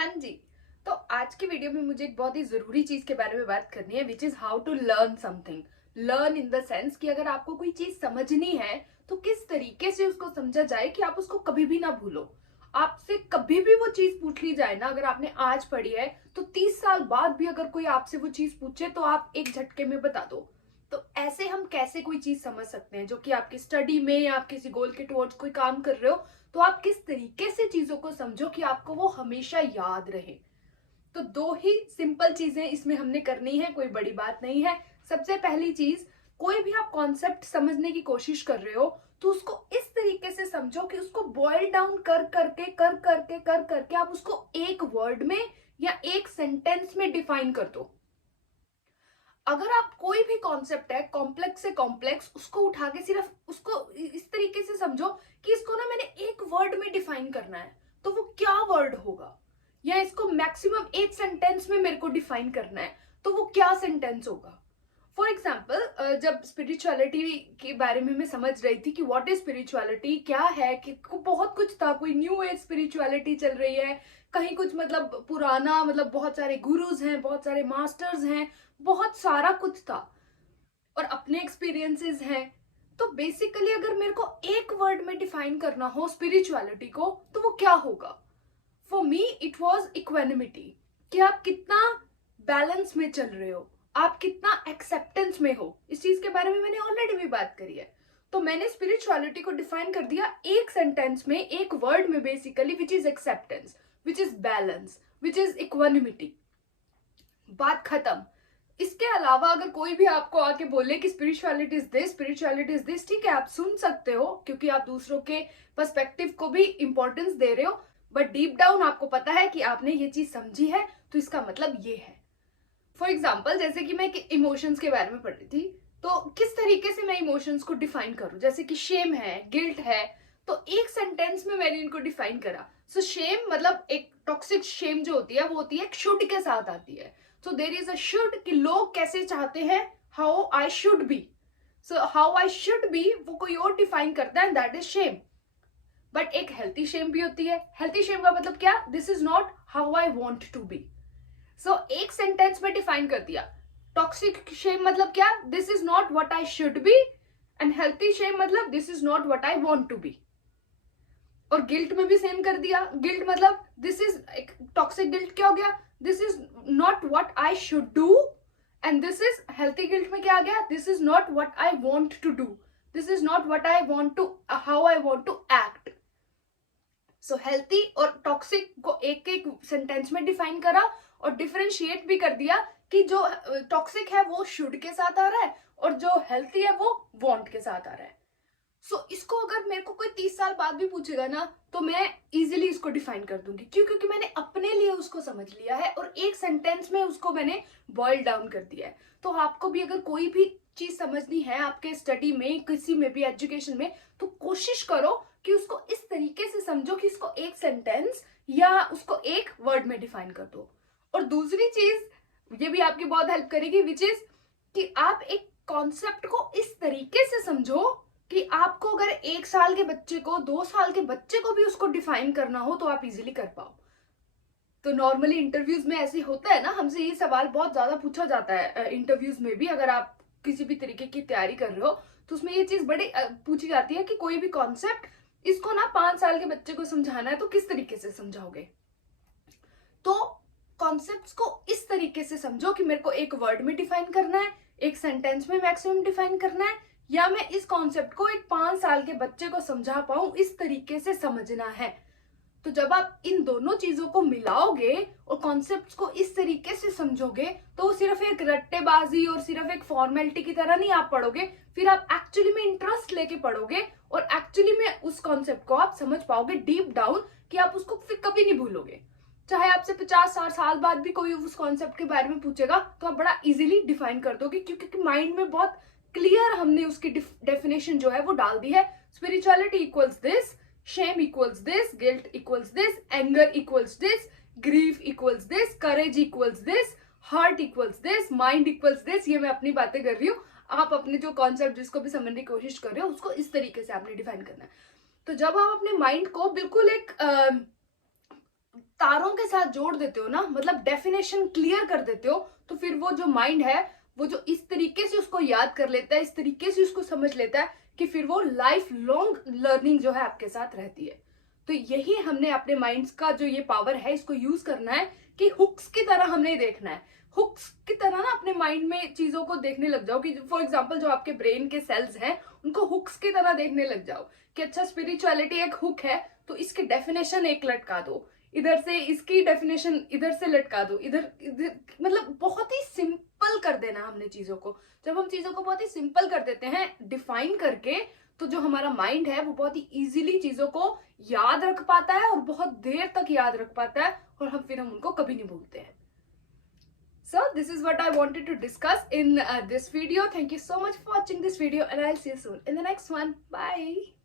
हाँ जी। तो आज की वीडियो में मुझे एक बहुत ही जरूरी चीज के बारे में बात करनी है, which is how to learn something. Learn in the sense कि अगर आपको कोई चीज समझनी है तो किस तरीके से उसको समझा जाए कि आप उसको कभी भी ना भूलो। आपसे कभी भी वो चीज पूछ ली जाए ना, अगर आपने आज पढ़ी है तो 30 साल बाद भी अगर कोई आपसे वो चीज पूछे तो आप एक झटके में बता दो। तो ऐसे हम कैसे कोई चीज समझ सकते हैं जो कि आपकी स्टडी में या आप किसी गोल के टुवर्ड्स कोई काम कर रहे हो, तो आप किस तरीके से चीजों को समझो कि आपको वो हमेशा याद रहे। तो दो ही सिंपल चीजें इसमें हमने करनी है, कोई बड़ी बात नहीं है। सबसे पहली चीज, कोई भी आप कॉन्सेप्ट समझने की कोशिश कर रहे हो तो उसको इस तरीके से समझो कि उसको बॉयल डाउन कर करके आप उसको एक वर्ड में या एक सेंटेंस में डिफाइन कर दो। अगर आप कोई भी कॉन्सेप्ट है कॉम्प्लेक्स से कॉम्प्लेक्स, उसको उठा के सिर्फ उसको इस तरीके से समझो कि इसको ना मैंने एक वर्ड में डिफाइन करना है, तो वो क्या वर्ड होगा। या इसको मैक्सिमम एक सेंटेंस में मेरे को डिफाइन करना है, तो वो क्या सेंटेंस होगा। फॉर एग्जाम्पल, जब स्पिरिचुअलिटी के बारे में मैं समझ रही थी कि व्हाट इज स्पिरिचुअलिटी, क्या है, कि बहुत कुछ था, कोई न्यू एज स्पिरिचुअलिटी चल रही है, कहीं कुछ मतलब पुराना, मतलब बहुत सारे गुरुज हैं, बहुत सारे मास्टर्स हैं, बहुत सारा कुछ था और अपने एक्सपीरियंसेस हैं। तो बेसिकली अगर मेरे को एक वर्ड में डिफाइन करना हो स्पिरिचुअलिटी को, तो वो क्या होगा। For me it was equanimity, कि आप कितना बैलेंस में चल रहे हो, आप कितना एक्सेप्टेंस में हो। इस चीज के बारे में मैंने ऑलरेडी भी बात करी है। तो मैंने स्पिरिचुअलिटी को डिफाइन कर दिया एक सेंटेंस में, एक वर्ड में basically, which is acceptance, which is balance, which is equanimity. बात खत्म। इसके अलावा अगर कोई भी आपको आके बोले कि spirituality is this, spirituality is this, ठीक है, आप सुन सकते हो क्योंकि आप दूसरों के पर्सपेक्टिव को भी इंपॉर्टेंस दे रहे हो, बट डीप डाउन आपको पता है कि आपने ये चीज समझी है, तो इसका मतलब ये है। फॉर एग्जाम्पल, जैसे कि मैं इमोशंस के बारे में पढ़ रही थी, तो किस तरीके से मैं इमोशंस को डिफाइन करूं, जैसे कि शेम है, गिल्ट है, तो एक सेंटेंस में मैंने इनको डिफाइन करा। सो शेम मतलब एक टॉक्सिक शेम जो होती है वो होती है एक शुड के साथ आती है। सो देर इज अ शुड, कि लोग कैसे चाहते हैं, how I should be. So how I should be वो कोई और डिफाइन करता है, दैट इज शेम। बट एक हेल्थी शेम भी होती है। हेल्थी शेम का मतलब क्या, this is not how I want to be. So एक सेंटेंस में डिफाइन कर दिया। टॉक्सिक शेम मतलब क्या, this is not what I should be, and healthy shame मतलब this is not what I want to be. और guilt में भी सेम कर दिया। गिल्ट मतलब दिस इज, टॉक्सिक गिल्ट क्या हो गया, this is not what I should do, and this is, healthy guilt में क्या आ गया, this is not what I want to do, this is not what I want to, how I want to act. So healthy और toxic को एक एक sentence में define करा और डिफरेंशिएट भी कर दिया कि जो टॉक्सिक है वो शुड के साथ आ रहा है और जो हेल्थी है वो वांट के साथ आ रहा है। सो इसको अगर मेरे को कोई 30 साल बाद भी पूछेगा ना, तो मैं इजीली इसको डिफाइन कर दूंगी। क्यों? क्योंकि मैंने अपने लिए उसको समझ लिया है और एक सेंटेंस में उसको मैंने बॉइल डाउन कर दिया है। तो आपको भी अगर कोई भी चीज समझनी है आपके स्टडी में, किसी में भी, एजुकेशन में, तो कोशिश करो कि उसको इस तरीके से समझो कि इसको एक सेंटेंस या उसको एक वर्ड में डिफाइन कर दो। और दूसरी चीज ये भी आपकी बहुत हेल्प करेगी, विच इज कि आप एक कॉन्सेप्ट को इस तरीके से समझो कि आपको अगर 1 साल के बच्चे को, 2 साल के बच्चे को भी उसको डिफाइन करना हो तो आप इजीली कर पाओ। तो नॉर्मली इंटरव्यूज में ऐसे होता है ना, हमसे ये सवाल बहुत ज्यादा पूछा जाता है इंटरव्यूज में भी। अगर आप किसी भी तरीके की तैयारी कर रहे हो तो उसमें ये चीज बड़ी पूछी जाती है कि कोई भी कॉन्सेप्ट, इसको ना 5 साल के बच्चे को समझाना है तो किस तरीके से समझाओगे। तो कॉन्सेप्ट्स को इस तरीके से समझो कि मेरे को एक वर्ड में डिफाइन करना है, एक सेंटेंस में मैक्सिमम डिफाइन करना है, या मैं इस कॉन्सेप्ट को एक 5 साल के बच्चे को समझा पाऊं, इस तरीके से समझना है। तो जब आप इन दोनों चीजों को मिलाओगे और कॉन्सेप्ट्स को इस तरीके से समझोगे, तो सिर्फ एक रट्टेबाजी और सिर्फ एक फॉर्मेलिटी की तरह नहीं आप पढ़ोगे, फिर आप एक्चुअली में इंटरेस्ट लेके पढ़ोगे और एक्चुअली में उस कॉन्सेप्ट को आप समझ पाओगे डीप डाउन, कि आप उसको फिर कभी नहीं भूलोगे। चाहे आपसे 50-60 साल बाद भी कोई उस कॉन्सेप्ट के बारे में पूछेगा तो आप बड़ा इजीली डिफाइन कर दोगे, क्योंकि माइंड में बहुत क्लियर हमने उसकी डेफिनेशन जो है वो डाल दी है। Spirituality equals this, shame equals this, guilt equals this, anger equals this, grief equals this, courage equals this, heart equals this, mind equals this। ये मैं अपनी बातें कर रही हूँ, आप अपने जो कॉन्सेप्ट जिसको भी समझने की कोशिश कर रहे हो उसको इस तरीके से आपने डिफाइन करना है। तो जब आप अपने माइंड को बिल्कुल एक तारों के साथ जोड़ देते हो ना, मतलब डेफिनेशन क्लियर कर देते हो, तो फिर वो जो माइंड है वो जो इस तरीके से उसको याद कर लेता है, इस तरीके से उसको समझ लेता है कि फिर वो लाइफ लॉन्ग लर्निंग जो है आपके साथ रहती है। तो यही हमने अपने माइंड्स का जो ये पावर है इसको यूज करना है कि हुक्स की तरह हमने देखना है। हुक्स की तरह ना अपने माइंड में चीजों को देखने लग जाओ कि फॉर एग्जांपल जो आपके ब्रेन के सेल्स हैं उनको हुक्स की तरह देखने लग जाओ कि अच्छा स्पिरिचुअलिटी एक हुक है, तो इसकी डेफिनेशन एक लटका दो, इधर से इसकी डेफिनेशन इधर से लटका दो, इधर इधर, मतलब बहुत ही सिंपल कर देना हमने चीजों को। जब हम चीजों को बहुत ही सिंपल कर देते हैं डिफाइन करके, तो जो हमारा माइंड है वो बहुत ही इजीली चीजों को याद रख पाता है और बहुत देर तक याद रख पाता है, और हम उनको कभी नहीं भूलते हैं। So this is what I wanted to discuss in this video. Thank you so much for watching this video, and I'll see you soon in the next one. Bye.